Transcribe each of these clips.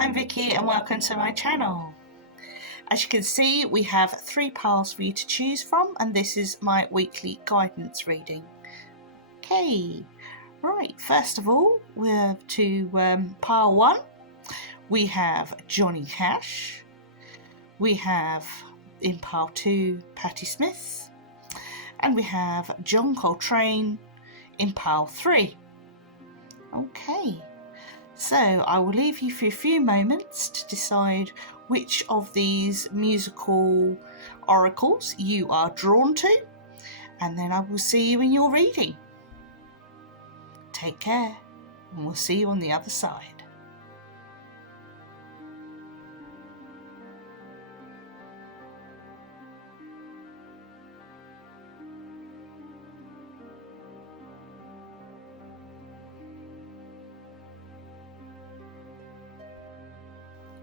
I'm Vicky and welcome to my channel. As you can see, we have 3 piles for you to choose from, and this is my weekly guidance reading. Okay, right, first of all, we're to pile 1. We have Johnny Cash. We have in pile 2 Patti Smith. And we have John Coltrane in pile 3. Okay. So I will leave you for a few moments to decide which of these musical oracles you are drawn to, and then I will see you in your reading. Take care, and we'll see you on the other side.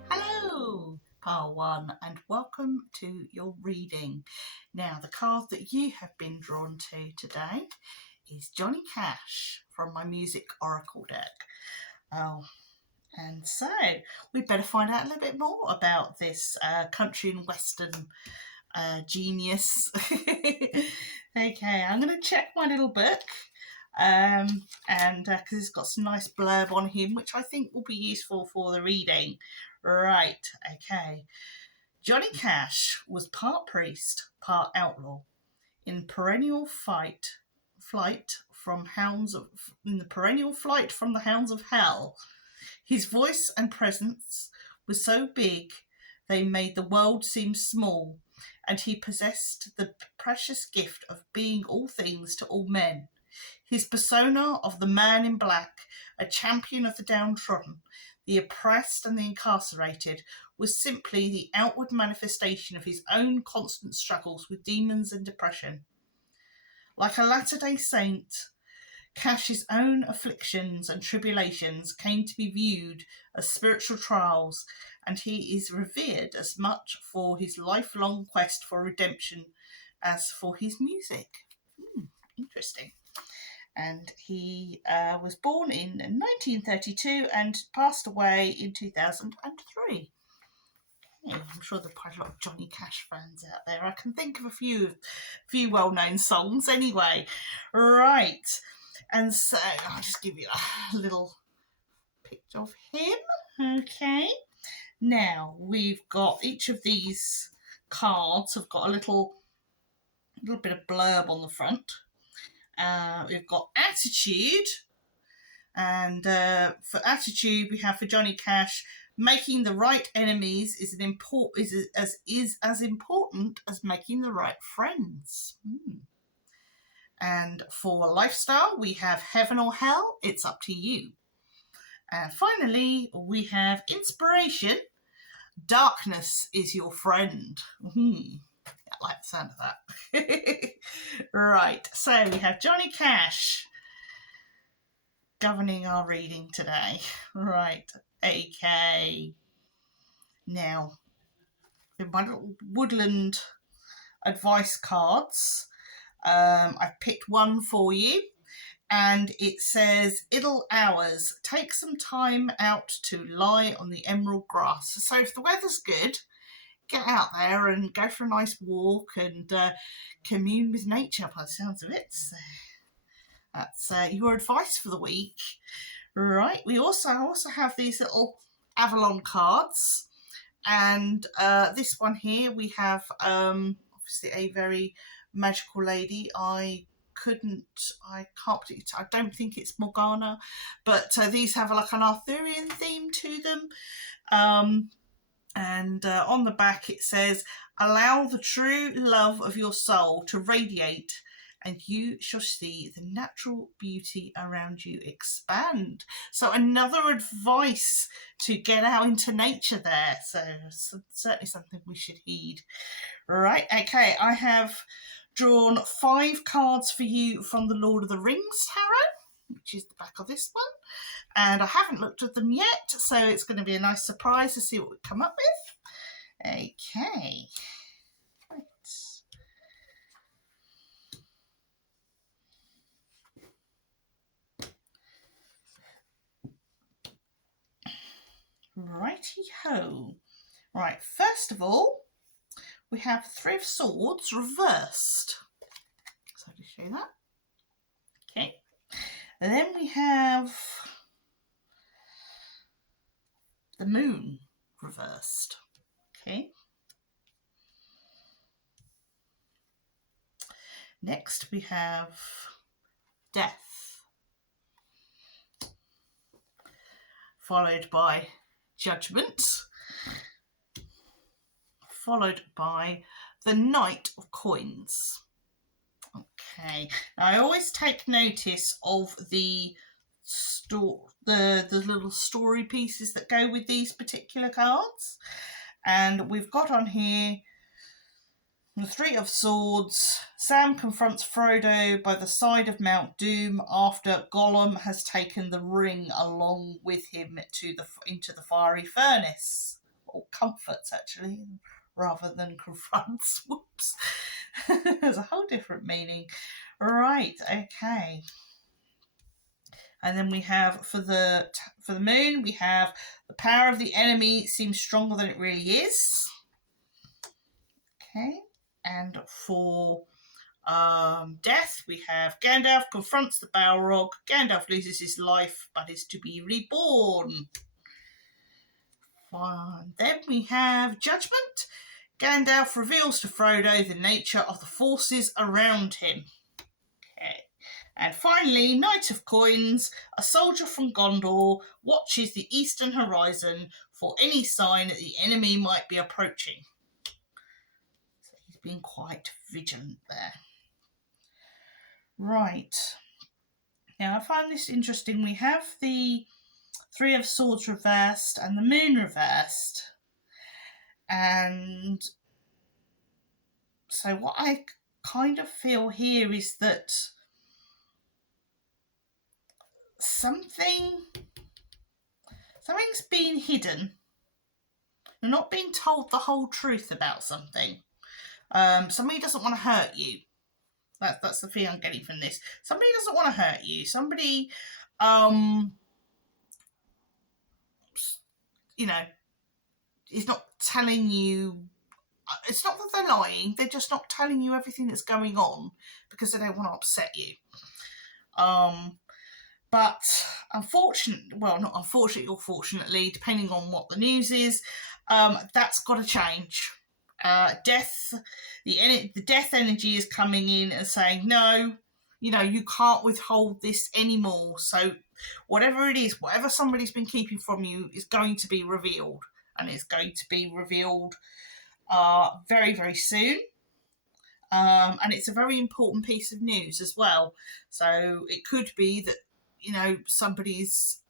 Hello, pile 1, and welcome to your reading. Now, the card that you have been drawn to today is Johnny Cash from my Music Oracle deck. And so we'd better find out a little bit more about this country and western genius. Okay, I'm going to check my little book. And because it's got some nice blurb on him, which I think will be useful for the reading. Right, okay. Johnny Cash was part priest, part outlaw, in the perennial flight from the hounds of hell. His voice and presence were so big they made the world seem small, and he possessed the precious gift of being all things to all men. His persona of the man in black, a champion of the downtrodden, the oppressed and the incarcerated, was simply the outward manifestation of his own constant struggles with demons and depression. Like a Latter-day Saint, Cash's own afflictions and tribulations came to be viewed as spiritual trials, and he is revered as much for his lifelong quest for redemption as for his music. Interesting. And he was born in 1932 and passed away in 2003. I'm sure there are quite a lot of Johnny Cash fans out there. I can think of a few well-known songs anyway. Right. And so I'll just give you a little picture of him. Okay. Now we've got each of these cards have got a little bit of blurb on the front. We've got attitude, and for attitude we have for Johnny Cash, making the right enemies is as important as making the right friends. And for lifestyle we have heaven or hell, it's up to you. And finally we have inspiration, darkness is your friend. I like the sound of that. Right, so we have Johnny Cash governing our reading today. Right, okay. Now, with my little woodland advice cards, I've picked one for you, and it says, idle hours, take some time out to lie on the emerald grass. So if the weather's good, get out there and go for a nice walk and commune with nature by the sounds of it. So that's your advice for the week. Right, we also have these little Avalon cards, and this one here we have obviously a very magical lady. I don't think it's Morgana, but these have like an Arthurian theme to them. And on the back it says, allow the true love of your soul to radiate, and you shall see the natural beauty around you expand. So another advice to get out into nature there. So certainly something we should heed. Right, okay, I have drawn 5 cards for you from the Lord of the Rings tarot, which is the back of this one. And I haven't looked at them yet, so it's going to be a nice surprise to see what we come up with. Okay. Right. Righty-ho. Right, first of all, we have Three of Swords reversed. So I'll just show you that. Okay. And then we have the Moon reversed. Okay. Next we have Death, followed by Judgment, followed by the Knight of Coins. Okay, now I always take notice of the little story pieces that go with these particular cards, and we've got on here the Three of Swords. Sam confronts Frodo by the side of Mount Doom after Gollum has taken the ring along with him into the fiery furnace. Or comforts, actually, rather than confronts. Whoops. There's a whole different meaning. Right, okay. And then we have, for the Moon, we have the power of the enemy seems stronger than it really is. Okay. And for Death, we have Gandalf confronts the Balrog. Gandalf loses his life, but is to be reborn. Then we have Judgment. Gandalf reveals to Frodo the nature of the forces around him. Okay. And finally, Knight of Coins. A soldier from Gondor watches the eastern horizon for any sign that the enemy might be approaching. Being quite vigilant there. Right. Now I find this interesting. We have the Three of Swords reversed and the Moon reversed. And so what I kind of feel here is that something's being hidden. You're not being told the whole truth about something. Somebody doesn't want to hurt you. That's the feeling I'm getting from this. Somebody doesn't want to hurt you. Somebody, is not telling you. It's not that they're lying. They're just not telling you everything that's going on because they don't want to upset you. But unfortunately, well, not unfortunately or fortunately, depending on what the news is, that's got to change. Death, the death energy is coming in and saying, no, you can't withhold this anymore. So whatever it is, whatever somebody's been keeping from you is going to be revealed, and it's going to be revealed very, very soon. And it's a very important piece of news as well. So it could be that, somebody's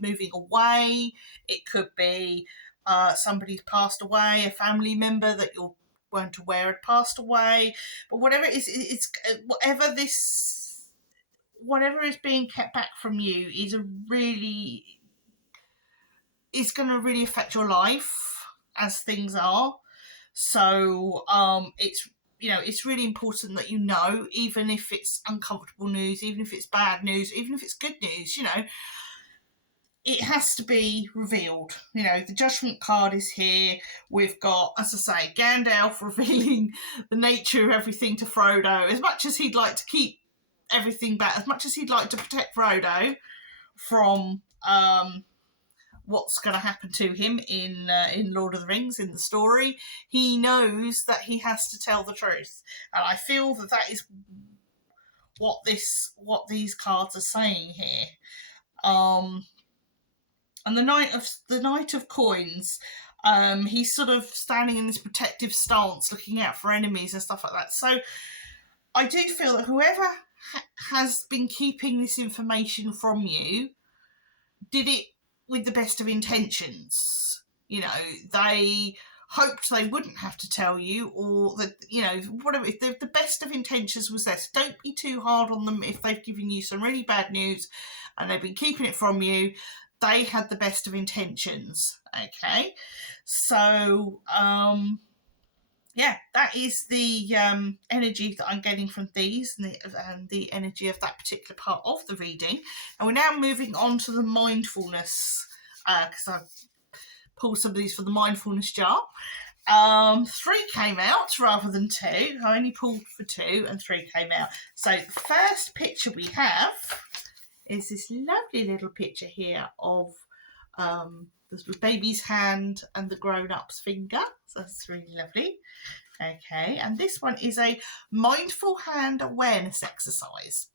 moving away. It could be somebody's passed away, a family member that you weren't aware had passed away. But whatever it is, it's whatever is being kept back from you is going to really affect your life as things are. So it's really important that even if it's uncomfortable news, even if it's bad news, even if it's good news, it has to be revealed. The Judgment card is here. We've got, as I say, Gandalf revealing the nature of everything to Frodo. As much as he'd like to keep everything back, as much as he'd like to protect Frodo from what's going to happen to him in Lord of the Rings, in the story, he knows that he has to tell the truth. And I feel that is what these cards are saying here. And the Knight of Coins, he's sort of standing in this protective stance, looking out for enemies and stuff like that. So I do feel that whoever has been keeping this information from you did it with the best of intentions. They hoped they wouldn't have to tell you, or that, whatever. If the best of intentions was there, so don't be too hard on them if they've given you some really bad news and they've been keeping it from you. They had the best of intentions. Okay, so that is the energy that I'm getting from these, and the energy of that particular part of the reading. And we're now moving on to the mindfulness, because pulled some of these for the mindfulness jar. 3 came out rather than 2. I only pulled for 2 and 3 came out. So the first picture we have is this lovely little picture here of the baby's hand and the grown-up's finger. So that's really lovely. Okay, and this one is a mindful hand awareness exercise.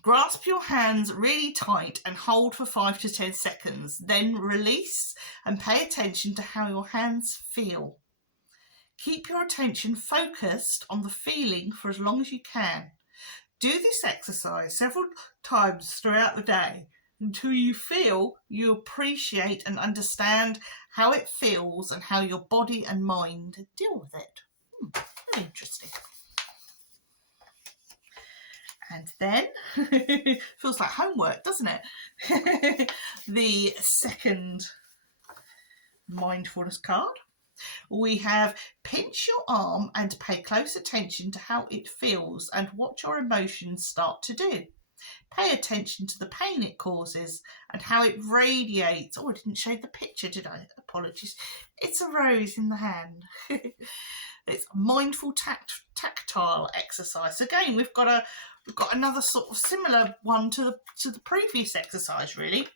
Grasp your hands really tight and hold for 5 to 10 seconds. Then release and pay attention to how your hands feel. Keep your attention focused on the feeling for as long as you can. Do this exercise several times throughout the day until you feel you appreciate and understand how it feels and how your body and mind deal with it. Very interesting. And then, feels like homework, doesn't it? The second mindfulness card. We have pinch your arm and pay close attention to how it feels and what your emotions start to do. Pay attention to the pain it causes and how it radiates. Oh, I didn't show the picture, did I? Apologies. It's a rose in the hand. It's a mindful tactile exercise. Again, we've got another sort of similar one to the previous exercise, really.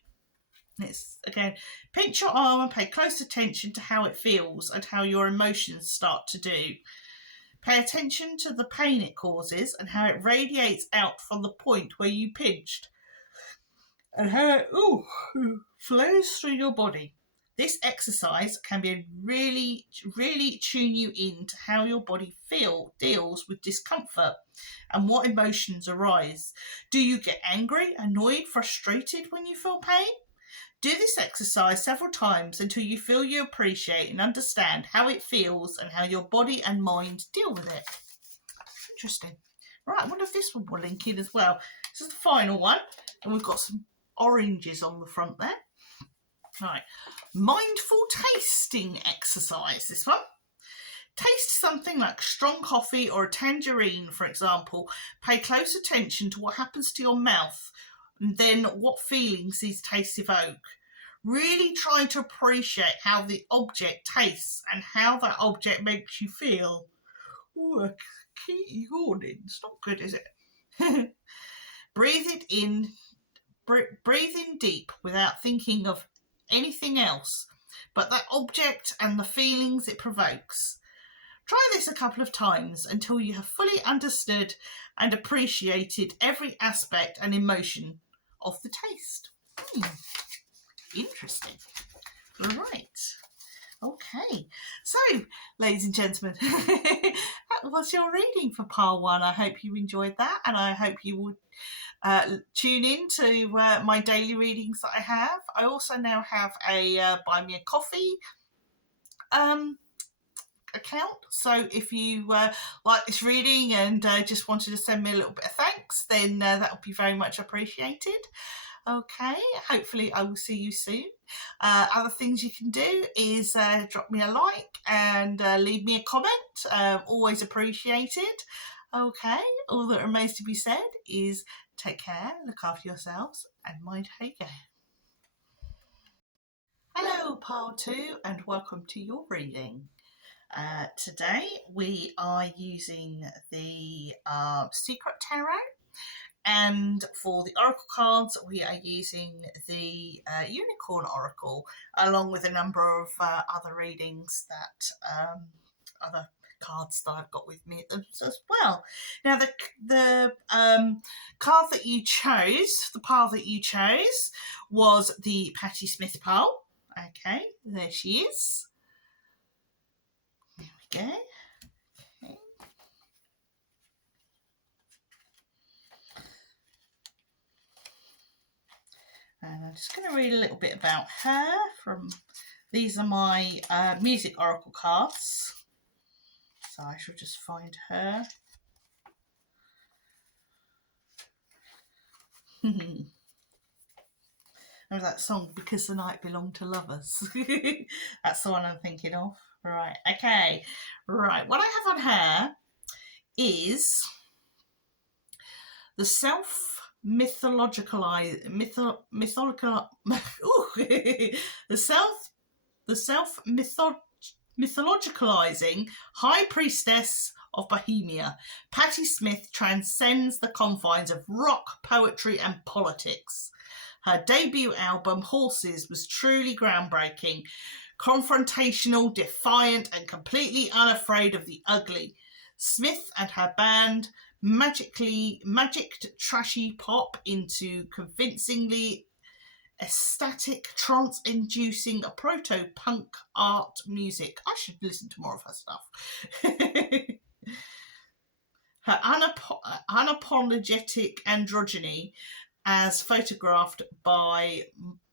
It's, again, pinch your arm and pay close attention to how it feels and how your emotions start to do. Pay attention to the pain it causes and how it radiates out from the point where you pinched and how it flows through your body. This exercise can be really tune you in to how your body deals with discomfort and what emotions arise. Do you get angry, annoyed, frustrated when you feel pain? Do this exercise several times until you feel you appreciate and understand how it feels and how your body and mind deal with it. Interesting. Right, I wonder if this one will link in as well. This is the final one, and we've got some oranges on the front there. Right, mindful tasting exercise, this one. Taste something like strong coffee or a tangerine, for example. Pay close attention to what happens to your mouth and then what feelings these tastes evoke. Really try to appreciate how the object tastes and how that object makes you feel. Oh, I keep yawning. It's not good, is it? Breathe in deep without thinking of anything else but that object and the feelings it provokes. Try this a couple of times until you have fully understood and appreciated every aspect and emotion of the taste. Interesting. Right. Okay. So, ladies and gentlemen, that was your reading for Pile 1. I hope you enjoyed that, and I hope you will tune in to my daily readings that I have. I also now have a Buy Me a Coffee account, so if you like this reading and just wanted to send me a little bit of thanks, then that would be very much appreciated. Okay, hopefully I will see you soon. Other things you can do is drop me a like and leave me a comment, always appreciated. Okay, all that remains to be said is take care, look after yourselves, and mind how you go. Hello, Pile 2, and welcome to your reading. Today we are using the Secret Tarot, and for the Oracle cards we are using the Unicorn Oracle, along with a number of other readings that other cards that I've got with me as well. Now the card that you chose, the pile that you chose, was the Patti Smith pile. Okay, there she is. There we go. Okay. And I'm just going to read a little bit about her from, these are my music oracle cards. So I shall just find her. There's that song, Because the Night Belonged to Lovers. That's the one I'm thinking of. Right, okay. Right, what I have on her is the self mythological the self mythologicalizing high priestess of Bohemia. Patti Smith transcends the confines of rock, poetry, and politics. Her debut album, Horses, was truly groundbreaking, confrontational, defiant, and completely unafraid of the ugly. Smith and her band magicked trashy pop into convincingly ecstatic, trance-inducing proto-punk art music. I should listen to more of her stuff. Her unapologetic androgyny, as photographed by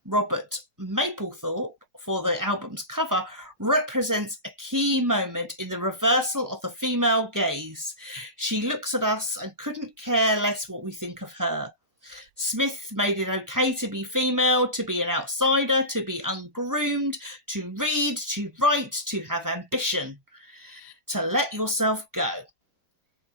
Robert Mapplethorpe for the album's cover, represents a key moment in the reversal of the female gaze. She looks at us and couldn't care less what we think of her. Smith made it okay to be female, to be an outsider, to be ungroomed, to read, to write, to have ambition, to let yourself go.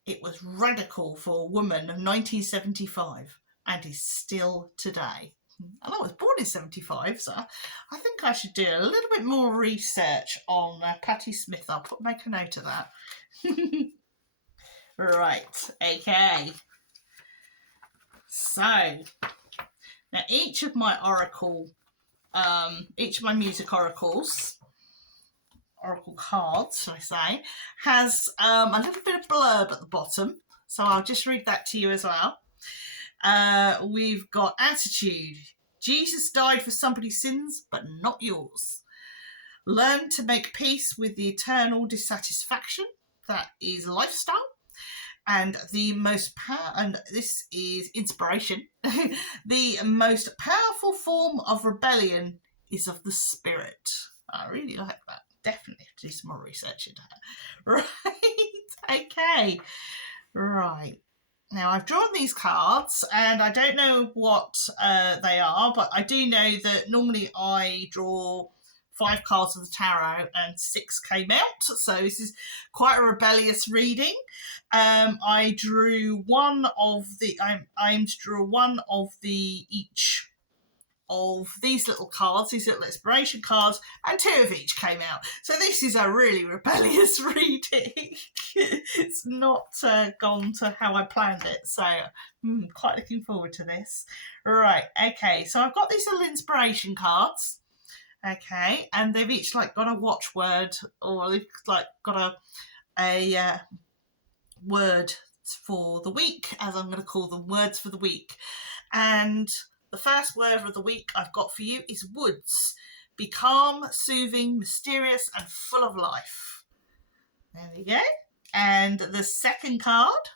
It was radical for a woman of 1975 and is still today. And I was born in 75, so I think I should do a little bit more research on Patti Smith. I'll make a note of that. Right, okay. So, now each of my music oracles, oracle cards, shall I say, has a little bit of blurb at the bottom. So I'll just read that to you as well. We've got attitude. Jesus died for somebody's sins, but not yours. Learn to make peace with the eternal dissatisfaction. That is lifestyle. And and this is inspiration. The most powerful form of rebellion is of the spirit. I really like that. Definitely have to do some more research into that. Right. Okay. Right. Now, I've drawn these cards, and I don't know what they are, but I do know that normally I draw 5 cards of the tarot and 6 came out, so this is quite a rebellious reading. I drew one of the, I aimed to draw one of the each of these little cards, these little inspiration cards, and 2 of each came out. So this is a really rebellious reading. It's not gone to how I planned it, so I'm quite looking forward to this. Right, okay, so I've got these little inspiration cards. Okay, and they've each got a watchword, or they've got a word for the week, as I'm going to call them, words for the week. And the first word of the week I've got for you is woods. Be calm, soothing, mysterious, and full of life. There we go. And the second card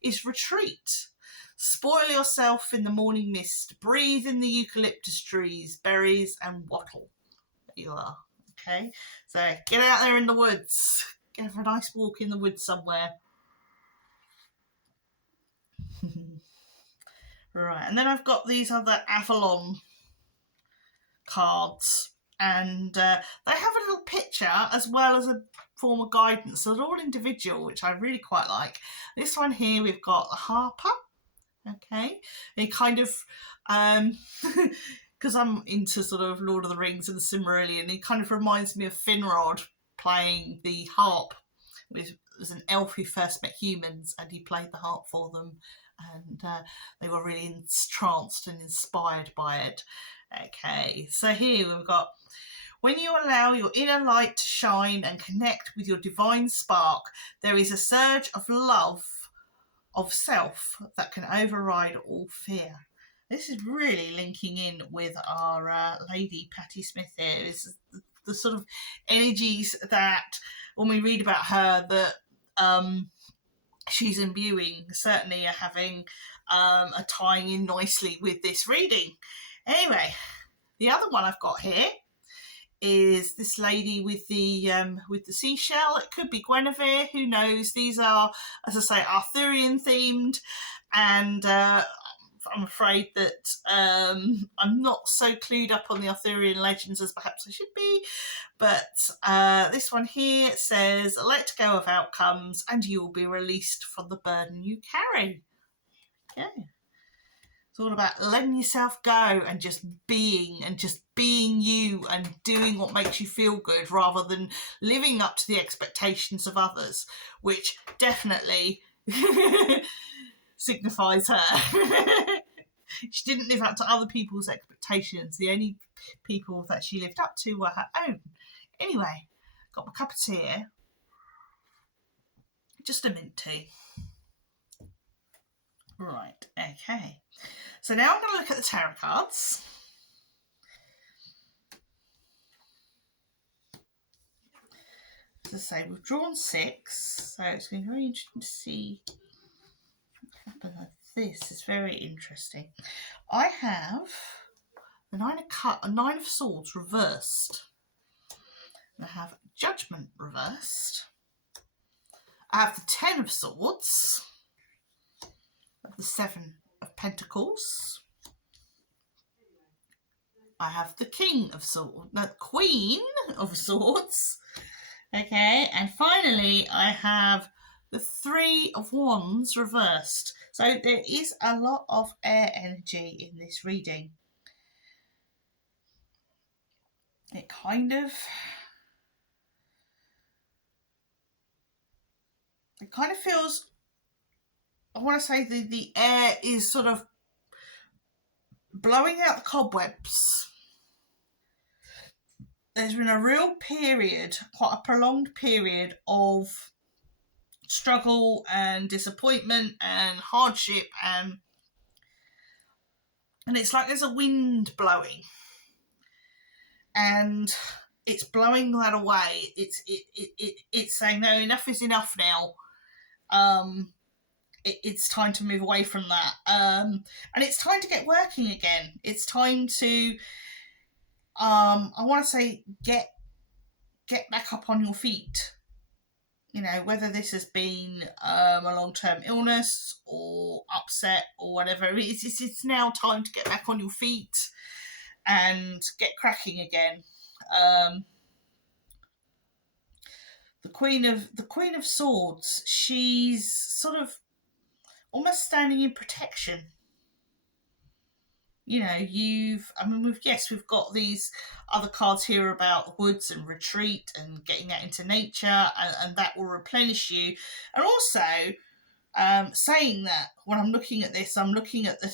is retreat. Spoil yourself in the morning mist. Breathe in the eucalyptus trees, berries, and wattle. There you are. Okay. So get out there in the woods. Go for a nice walk in the woods somewhere. Right. And then I've got these other Avalon cards. And they have a little picture as well as a form of guidance. So they're all individual, which I really quite like. This one here, we've got the harper. Okay, it kind of, because I'm into sort of Lord of the Rings and the Silmarillion, it kind of reminds me of Finrod playing the harp. It was an elf who first met humans, and he played the harp for them, and they were really entranced and inspired by it. Okay, so here we've got, when you allow your inner light to shine and connect with your divine spark, there is a surge of love of self that can override all fear. This is really linking in with our lady Patti Smith here. Is the sort of energies that when we read about her that she's imbuing certainly are having a tying in nicely with this reading. Anyway, the other one I've got here is this lady with the seashell. It could be Guinevere, who knows. These are, as I say, Arthurian themed, and I'm afraid that I'm not so clued up on the Arthurian legends as perhaps I should be, but this one here says, let go of outcomes and you will be released from the burden you carry. Okay. It's all about letting yourself go and just being you and doing what makes you feel good rather than living up to the expectations of others, which definitely signifies her. She didn't live up to other people's expectations. The only people that she lived up to were her own. Anyway, got my cup of tea here. Just a mint tea. Right, okay. So now I'm going to look at the tarot cards. As I say, we've drawn 6, so it's going to be very interesting to see what happens with this. It's very interesting. I have the Nine of Swords reversed. And I have Judgment reversed. I have the 10 of Swords. I have the 7 of Pentacles. I have the King of Swords, the Queen of Swords. Okay, and finally I have the 3 of Wands reversed. So there is a lot of air energy in this reading. It kind of feels, I want to say the air is sort of blowing out the cobwebs. There's been a real period, quite a prolonged period of struggle and disappointment and hardship, and it's like there's a wind blowing and it's blowing that away. It's saying, no, enough is enough now. It's time to move away from that, and it's time to get working again. It's time to I want to say get back up on your feet. You know, whether this has been a long-term illness or upset or whatever, it's now time to get back on your feet and get cracking again. The Queen of Swords, she's sort of almost standing in protection. You know, we've got these other cards here about the woods and retreat and getting out into nature, and that will replenish you. And also saying that when I'm looking at this, I'm looking at the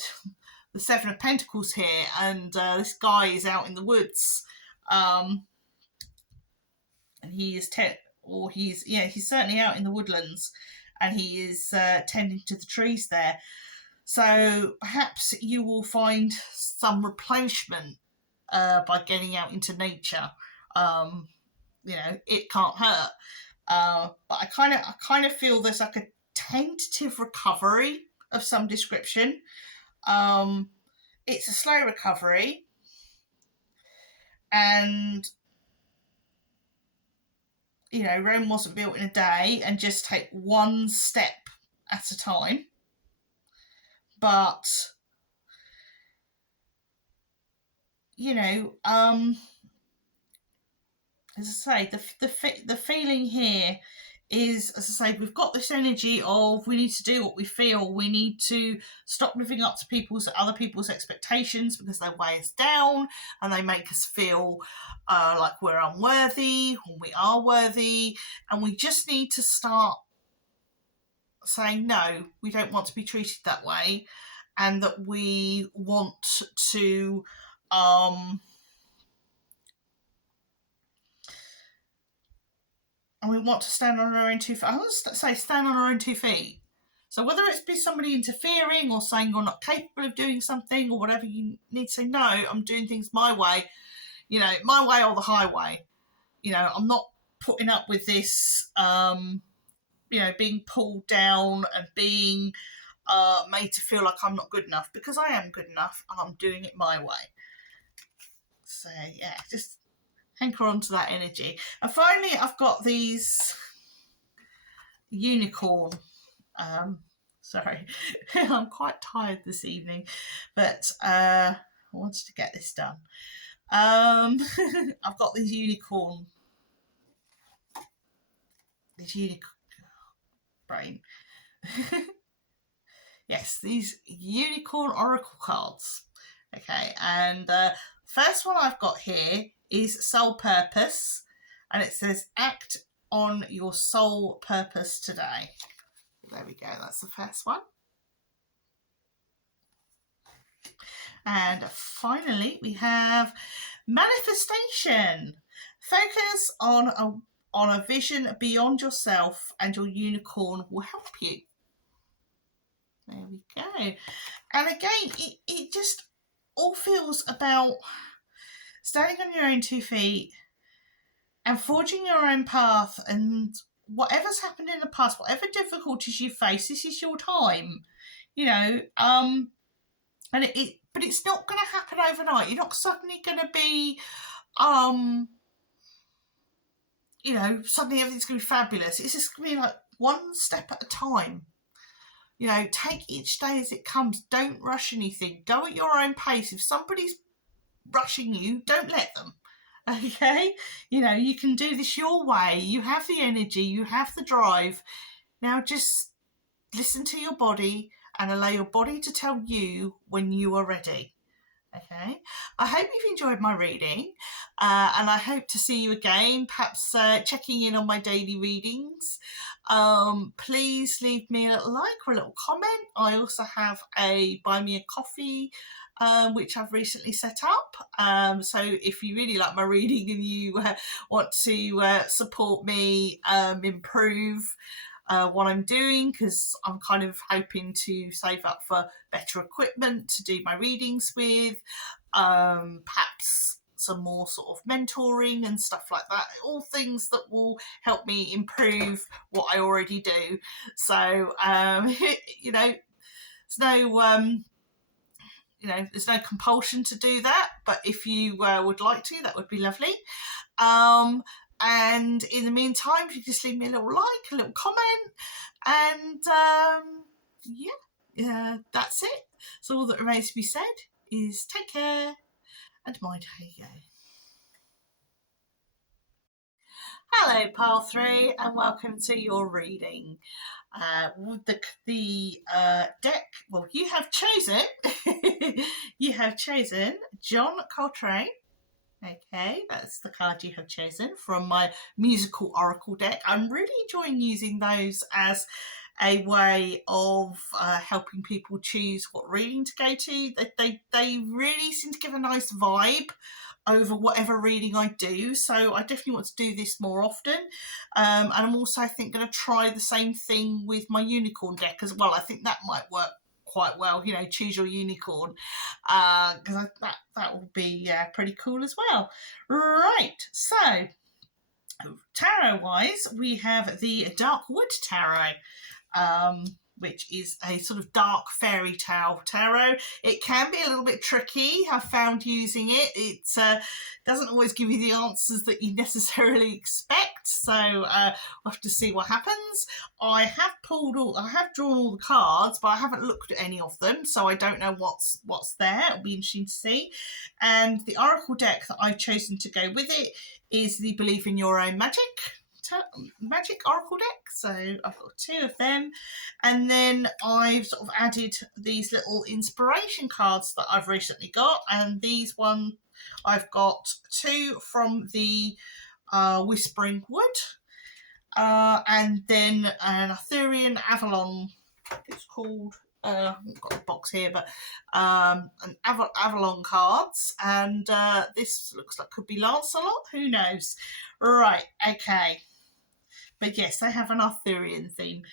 7 of Pentacles here, and this guy is out in the woods, and he is he's certainly out in the woodlands, and he is tending to the trees there. So perhaps you will find some replenishment by getting out into nature. You know, it can't hurt. But I kind of feel there's like a tentative recovery of some description. It's a slow recovery, and you know, Rome wasn't built in a day, and just take one step at a time. But you know, as I say, the feeling here is, as I say, we've got this energy of we need to do what we feel. We need to stop living up to other people's expectations, because they weigh us down and they make us feel like we're unworthy when we are worthy. And we just need to start saying, no, we don't want to be treated that way, and that we want to and we want to stand on our own 2 feet. I want to say stand on our own 2 feet. So whether it's be somebody interfering or saying you're not capable of doing something or whatever, you need to say, no, I'm doing things my way. You know, my way or the highway. You know, I'm not putting up with this, you know, being pulled down and being made to feel like I'm not good enough, because I am good enough and I'm doing it my way. So, yeah, just anchor onto that energy. And finally, I've got these unicorn. Sorry, I'm quite tired this evening, but I wanted to get this done. I've got these unicorn. Brain. Yes, these unicorn oracle cards. Okay, and first one I've got here is soul purpose, and it says act on your soul purpose today. There we go, that's the first one. And finally, we have manifestation. Focus on a vision beyond yourself, and your unicorn will help you. There we go. And again, it just all feels about standing on your own 2 feet and forging your own path. And whatever's happened in the past, whatever difficulties you face, this is your time. You know, and but it's not going to happen overnight. You're not suddenly going to be, you know, suddenly everything's going to be fabulous. It's just going to be like one step at a time. You know, take each day as it comes. Don't rush anything. Go at your own pace. If somebody's rushing you, don't let them. Okay? You know, you can do this your way. You have the energy. You have the drive. Now just listen to your body and allow your body to tell you when you are ready. Okay, I hope you've enjoyed my reading, and I hope to see you again, perhaps checking in on my daily readings. Please leave me a little like or a little comment. I also have a buy me a coffee, which I've recently set up. So if you really like my reading and you want to support me improve what I'm doing, because I'm kind of hoping to save up for better equipment to do my readings with, perhaps some more sort of mentoring and stuff like that, all things that will help me improve what I already do. So you know, there's no there's no compulsion to do that, but if you would like to, that would be lovely. And in the meantime, if you just leave me a little like, a little comment, and yeah, that's it. So all that remains to be said is take care and mind how you go. Hello, Pile 3, and welcome to your reading. The deck, well, you have chosen John Coltraine. Okay, that's the card you have chosen from my musical oracle deck. I'm really enjoying using those as a way of helping people choose what reading to go to. They really seem to give a nice vibe over whatever reading I do, so I definitely want to do this more often. And I'm also, I think, going to try the same thing with my unicorn deck as well. I think that might work quite well, you know, choose your unicorn, because that will be pretty cool as well. Right, so tarot wise, we have the Dark Wood Tarot, which is a sort of dark fairy tale tarot. It can be a little bit tricky, I've found, using it. It doesn't always give you the answers that you necessarily expect, so we'll have to see what happens. I have drawn all the cards, but I haven't looked at any of them, so I don't know what's there. It'll be interesting to see. And the oracle deck that I've chosen to go with it is the Believe in Your Own Magic oracle deck, so I've got 2 of them, and then I've sort of added these little inspiration cards that I've recently got, and these one I've got 2 from the Whispering Wood, and then an Arthurian Avalon, it's called, I haven't got the box here, but an Avalon cards, and this looks like could be Lancelot, who knows. Right, okay. But yes, they have an Arthurian theme.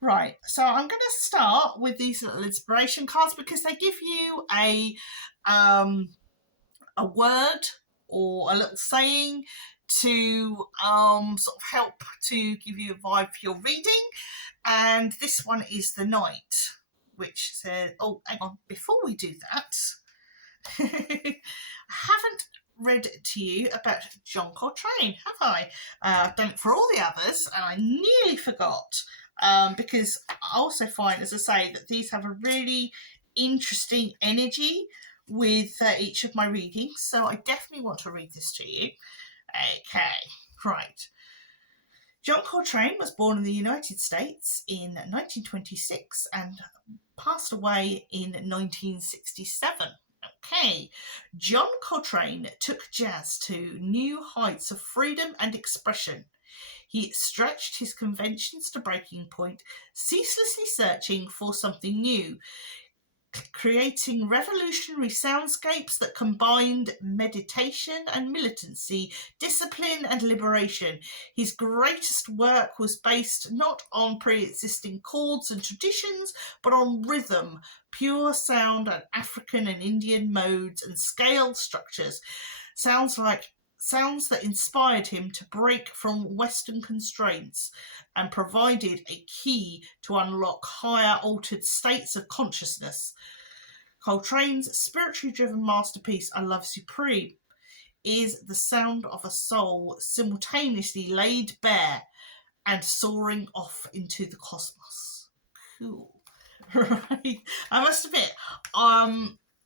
Right, so I'm going to start with these little inspiration cards because they give you a word or a little saying to sort of help to give you a vibe for your reading. And this one is the Knight, which says, oh, hang on, before we do that, I haven't read to you about John Coltrane, have I? I've done it for all the others, and I nearly forgot, because I also find, as I say, that these have a really interesting energy with each of my readings, so I definitely want to read this to you. Okay, right. John Coltrane was born in the United States in 1926 and passed away in 1967. Okay, John Coltrane took jazz to new heights of freedom and expression. He stretched his conventions to breaking point, ceaselessly searching for something new, creating revolutionary soundscapes that combined meditation and militancy, discipline and liberation. His greatest work was based not on pre-existing chords and traditions, but on rhythm, pure sound, and African and Indian modes and scale structures. Sounds that inspired him to break from Western constraints and provided a key to unlock higher altered states of consciousness. Coltrane's spiritually driven masterpiece, A Love Supreme, is the sound of a soul simultaneously laid bare and soaring off into the cosmos. Cool. Right. I must admit,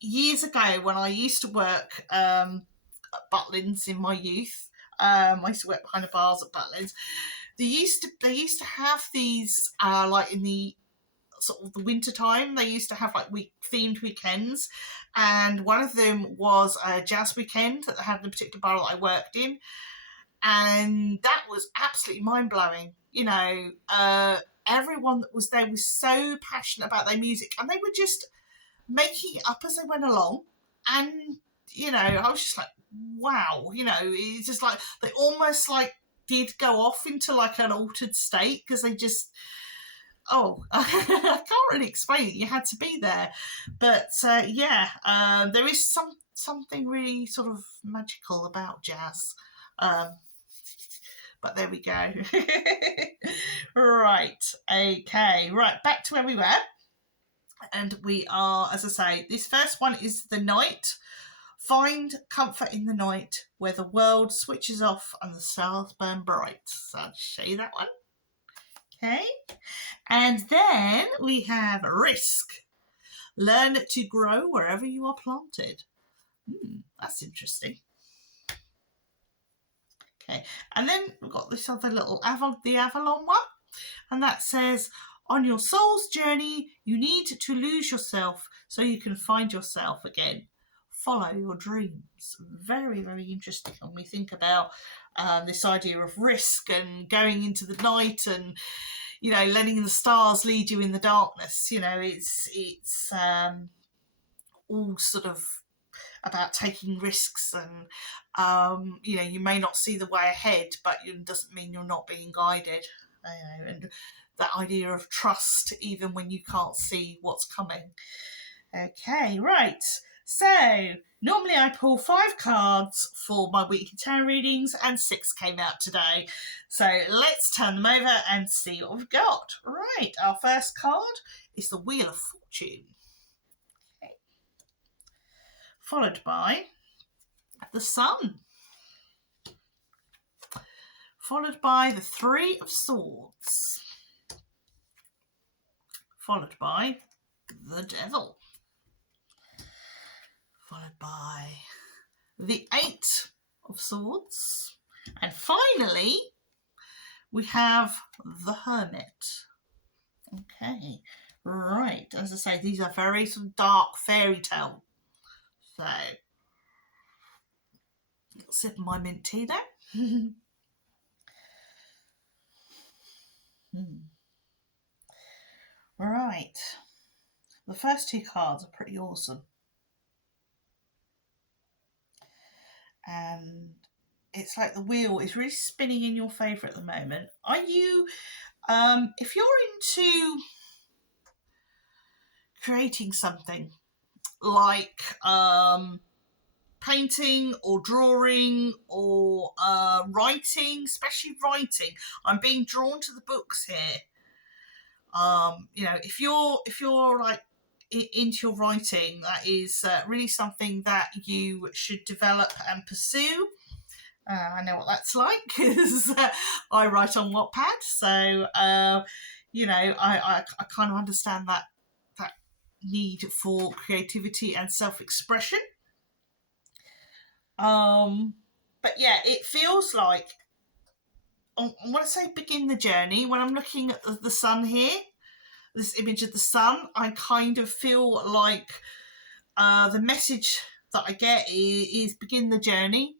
years ago when I used to work at Butlins in my youth, I used to work behind the bars at Butlins. They used to have these like in the sort of the winter time. They used to have like themed weekends, and one of them was a jazz weekend that they had in the particular bar that I worked in, and that was absolutely mind blowing. You know, everyone that was there was so passionate about their music, and they were just making it up as they went along. And you know, I was just like, wow. You know, it's just like they almost like did go off into like an altered state because they just I can't really explain it. You had to be there, but there is something really sort of magical about jazz. But there we go. Right. Okay. Right. Back to where we were. And we are, as I say, this first one is The Night. Find comfort in the night where the world switches off and the stars burn bright. So I'll show you that one. Okay. And then we have Risk. Learn to grow wherever you are planted. That's interesting. Okay. And then we've got this other little the Avalon one. And that says, on your soul's journey, you need to lose yourself so you can find yourself again. Follow your dreams. Very, very interesting when we think about this idea of risk and going into the night and, you know, letting the stars lead you in the darkness. You know, it's all sort of about taking risks and, you know, you may not see the way ahead, but it doesn't mean you're not being guided. You know, and that idea of trust even when you can't see what's coming. Okay, right. So, normally I pull 5 cards for my weekly tarot readings and 6 came out today. So, let's turn them over and see what we've got. Right, our first card is the Wheel of Fortune. Okay. Followed by the Sun. Followed by the 3 of Swords. Followed by the Devil. Followed by the 8 of Swords. And finally, we have the Hermit. Okay, right. As I say, these are very sort of dark fairy tale. So, little sip of my mint tea there. Right. The first 2 cards are pretty awesome. And it's like the wheel is really spinning in your favour at the moment. Are you, if you're into creating something like painting or drawing or writing, especially writing, I'm being drawn to the books here. You know, if you're like into your writing, that is really something that you should develop and pursue. I know what that's like because I write on Wattpad, so you know, I kind of understand that need for creativity and self-expression. But yeah, it feels like when I say begin the journey, when I'm looking at the Sun here, this image of the sun, I kind of feel like the message that I get is begin the journey.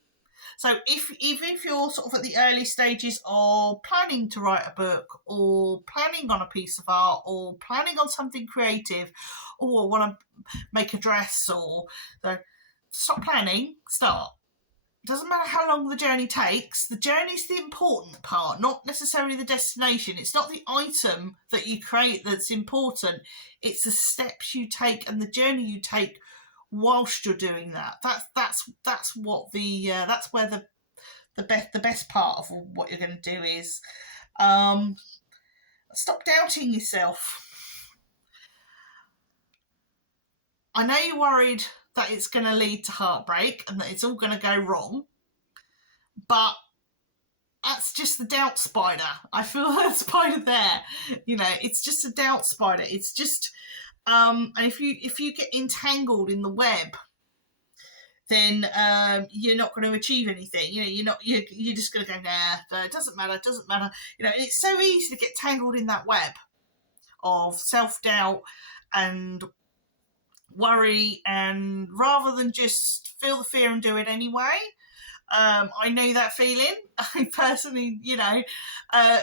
So even if you're sort of at the early stages of planning to write a book, or planning on a piece of art, or planning on something creative, or want to make a dress, or so, stop planning, start. It doesn't matter how long the journey takes. The journey's the important part, not necessarily the destination. It's not the item that you create that's important. It's the steps you take and the journey you take whilst you're doing that. That's what that's where the best part of what you're going to do is. Stop doubting yourself. I know you're worried that it's going to lead to heartbreak and that it's all going to go wrong, but that's just the doubt spider. I feel that spider there. It's just a doubt spider. It's just, and if you get entangled in the web, then you're not going to achieve anything. You're just going to go, nah, it doesn't matter. And it's so easy to get tangled in that web of self-doubt and worry, and rather than just feel the fear and do it anyway. I know that feeling. I personally,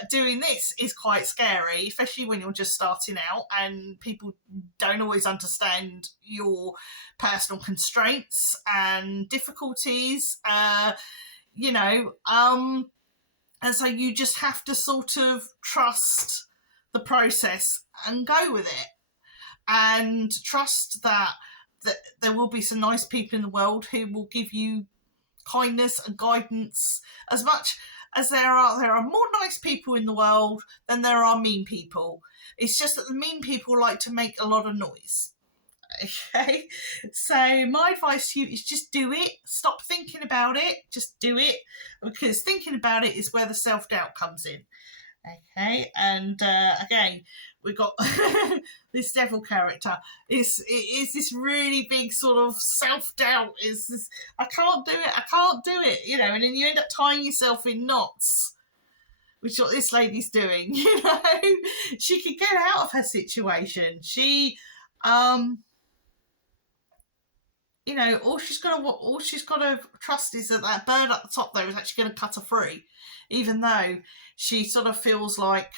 doing this is quite scary, especially when you're just starting out and people don't always understand your personal constraints and difficulties, and so you just have to sort of trust the process and go with it, and trust that there will be some nice people in the world who will give you kindness and guidance. As much as there are more nice people in the world than there are mean people. It's just that the mean people like to make a lot of noise. Okay, so my advice to you is just do it. Stop thinking about it. Just do it, because thinking about it is where the self-doubt comes in. Okay, and again, we've got this devil character. It is this really big sort of self-doubt. Is this, I can't do it, and then you end up tying yourself in knots, which is what this lady's doing. She can get out of her situation. She, all she's got to trust is that bird at the top there is actually going to cut her free, even though she sort of feels like,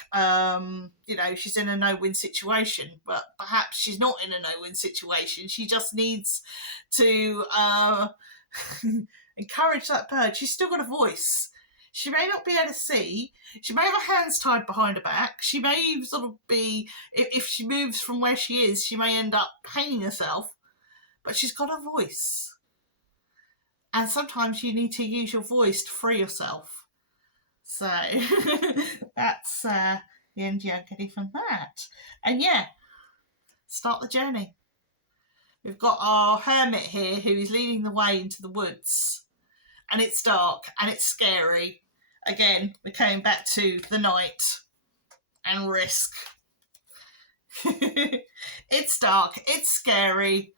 she's in a no-win situation, but perhaps she's not in a no-win situation. She just needs to encourage that bird. She's still got a voice. She may not be able to see. She may have her hands tied behind her back. She may sort of be, if she moves from where she is, she may end up hanging herself, but she's got a voice. And sometimes you need to use your voice to free yourself. So that's the end you're getting from that. And start the journey. We've got our hermit here who is leading the way into the woods. And it's dark and it's scary. Again, we're coming back to the night and risk. It's dark, it's scary,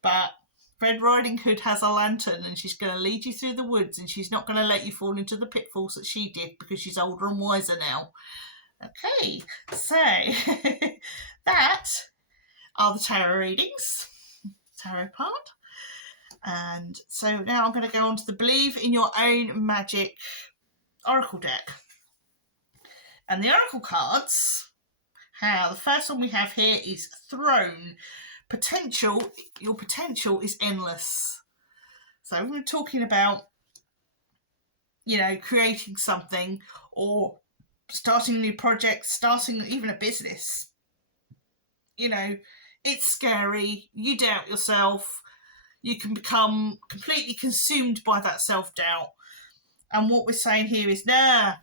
but Red Riding Hood has a lantern and she's going to lead you through the woods, and she's not going to let you fall into the pitfalls that she did, because she's older and wiser now. Okay, so that are the tarot readings, tarot part. And so now I'm going to go on to the Believe in Your Own Magic Oracle deck. And the Oracle cards, the first one we have here is Throne. Your potential is endless. So we're talking about, creating something or starting a new project, starting even a business. It's scary. You doubt yourself. You can become completely consumed by that self-doubt. And what we're saying here is,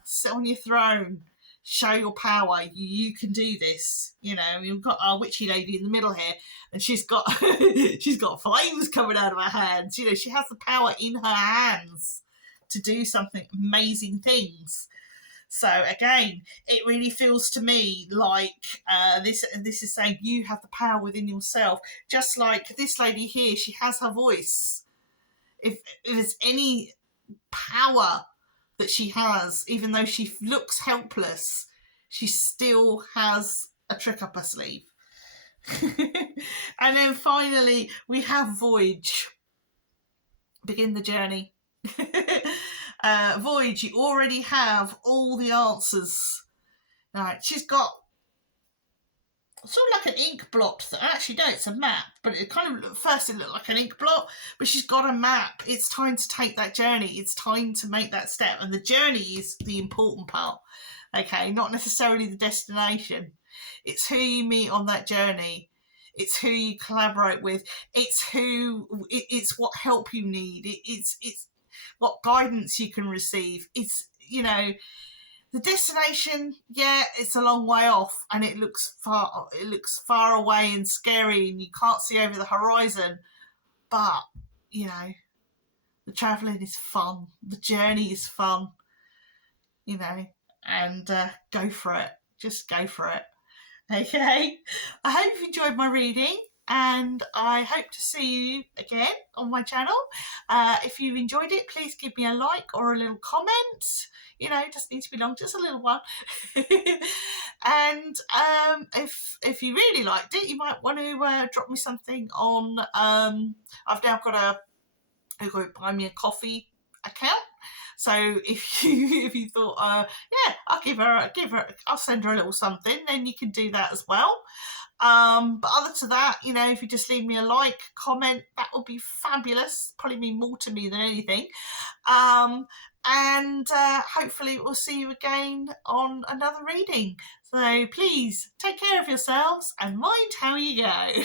sit on your throne. Show your power. You can do this. You've got our witchy lady in the middle here, and she's got flames coming out of her hands. She has the power in her hands to do something amazing things. So again, it really feels to me like this is saying you have the power within yourself. Just like this lady here, she has her voice. If there's any power that she has, even though she looks helpless, she still has a trick up her sleeve. And then finally we have Voyage. Begin the journey. Voyage, you already have all the answers. Right, she's got sort of like an ink blot. Actually, no, it's a map, but it kind of, first it looked like an ink blot, but she's got a map. It's time to take that journey. It's time to make that step, and the journey is the important part. Okay, not necessarily the destination. It's who you meet on that journey. It's who you collaborate with. It's what help you need. It's what guidance you can receive. It's, you know, the destination, yeah, it's a long way off and it looks far away and scary and you can't see over the horizon. But, you know, the travelling is fun. The journey is fun, you know, and go for it. Just go for it. Okay. I hope you enjoyed my reading and I hope to see you again on my channel. If you've enjoyed it, please give me a like or a little comment. You know, it doesn't need to be long, just a little one. And if you really liked it, you might want to drop me something on, I've now got a Buy Me a Coffee account. So if you thought, yeah, I'll send her a little something, then you can do that as well. But other to that, you know, if you just leave me a like, comment, that would be fabulous. Probably mean more to me than anything. And hopefully we'll see you again on another reading. So please take care of yourselves and mind how you go.